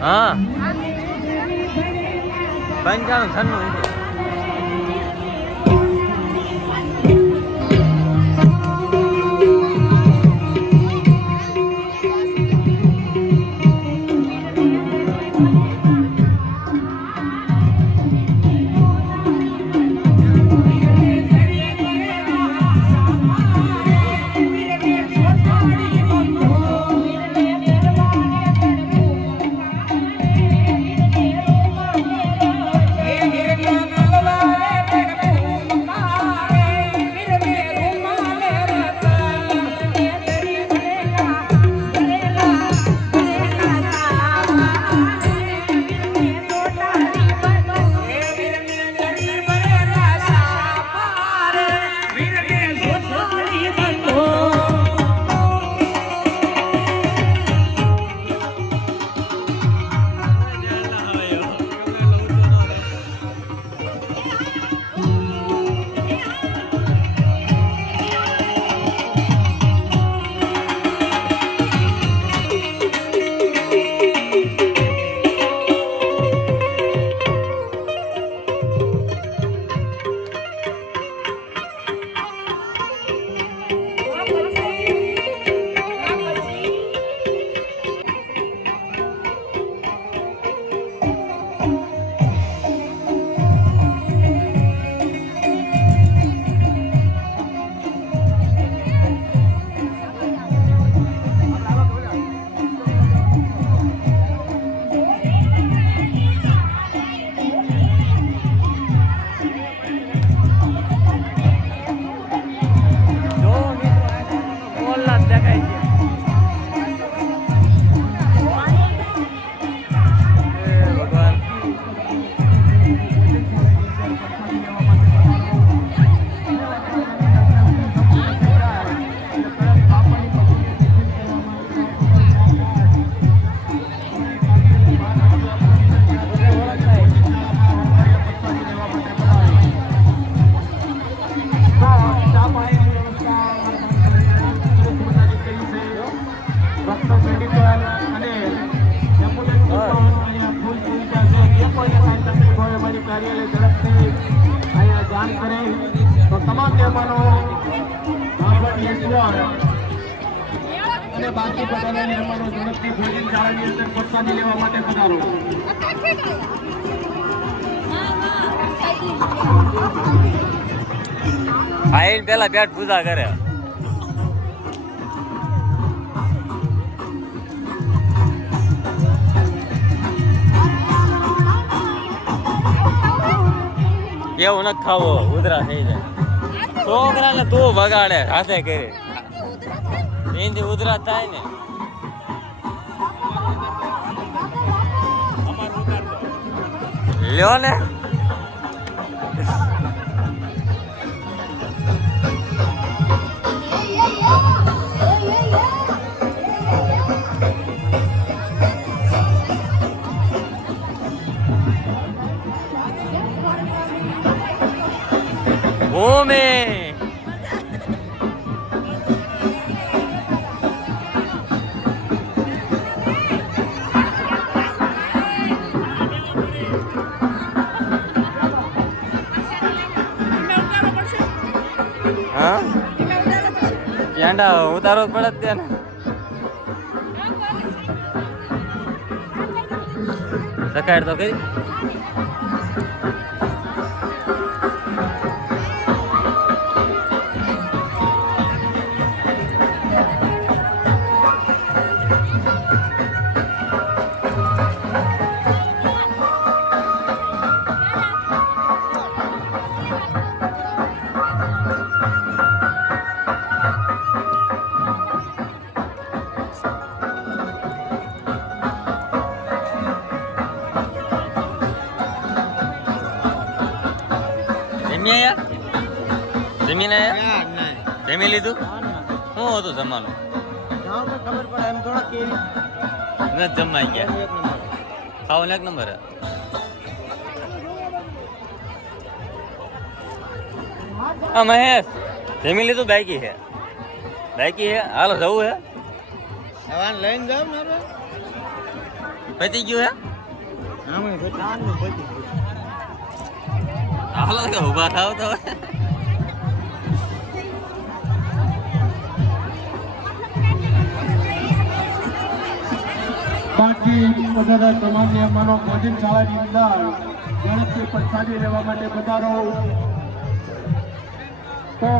હા 95 96 અને બાકી બધાને મહેમાનો ઝડપથી ભોજન શાળાની અંદર પ્રસાદી લેવા માટે પધારો. આઈને પેલા પેટ પૂજા કરે. એવું નથી ખાવો, ઉધરા થઈ જાય. છોકરાને તું વગાડે હાથે કરી એની ઉધરા થાય ને. લ્યો ને ભૂમિ હા પેંડા ઉતારો જ પડે ત્યાં ને સકાળ તો કઈ જમીન જમી લીધું શું હતું જમવાનું ખબર પડે એમ થોડા કેવી નથી જમાઈ ગયા ખાવાનું એક નંબર. હા મહેશ જમી લીધું બાકી છે બાકી હે હાલો જવું હે હવે લઈને જાવ ને હવે પતી ગયું હે આમે ભગવાનનું પતિ હાલો કે ઊભા થાવ તો બાકી બધાના તમામ મહેમાનો ભોજન શાળાની અંદર ઝડપથી પ્રસાદી લેવા માટે પધારો. તો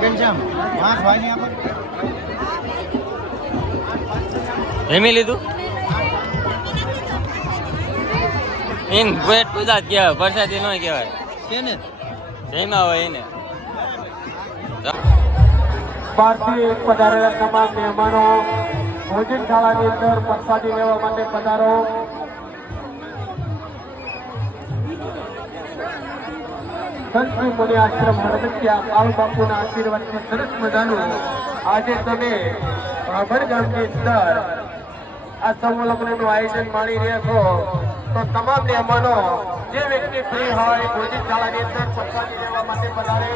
ઘનશ્યામ 5 વાગે આપણે જમી લીધું એમ પેટ પૂજા કહેવાય પ્રસાદી ન કહેવાય છે ને જમ્યા હોય એને બહારથી પધારેલા તમામ મહેમાનો ભોજન શાળાની અંદર પ્રસાદી લેવા માટે પધારો. સંત મુનિ આશ્રમ હળવદિયા કાળુ બાપુના આશીર્વાદથી સરસ મજાનું આજે તમે ભાભર ગામની અંદર આ સમૂહ આયોજન માણી રહ્યા છો. તો તમામ મહેમાનો જે વ્યક્તિ ફ્રી હોય ભોજન શાળાની અંદર પ્રસાદી લેવા માટે પધારે.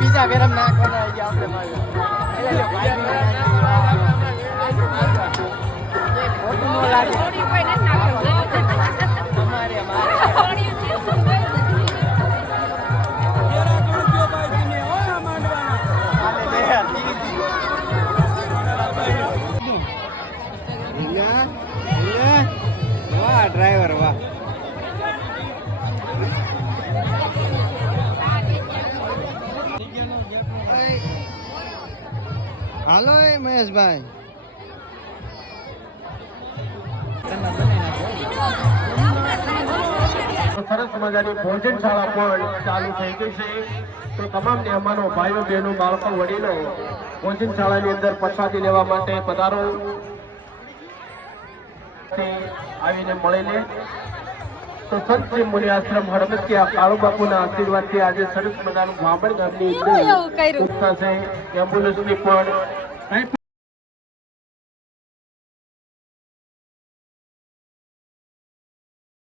બીજા ગરમ નાખવાના આપણે વાહ ડ્રાઈવર વાહ હાલો મહેશભાઈ સરસ મજાની ભોજન શાળા પણ ચાલુ થઈ ગઈ છે. તો તમામ મહેમાનો ભાઈઓ બહેનો બાળકો વડીલો ભોજન શાળાની અંદર પ્રસાદી લેવા માટે પધારો. આવીને મળીને તો સંત મુનિ આશ્રમ હળવદિયા કાળુ બાપુના આશીર્વાદથી આજે સરસ મજાનું ભાભર ગામની અંદર થશે. એમ્બ્યુલન્સની પણ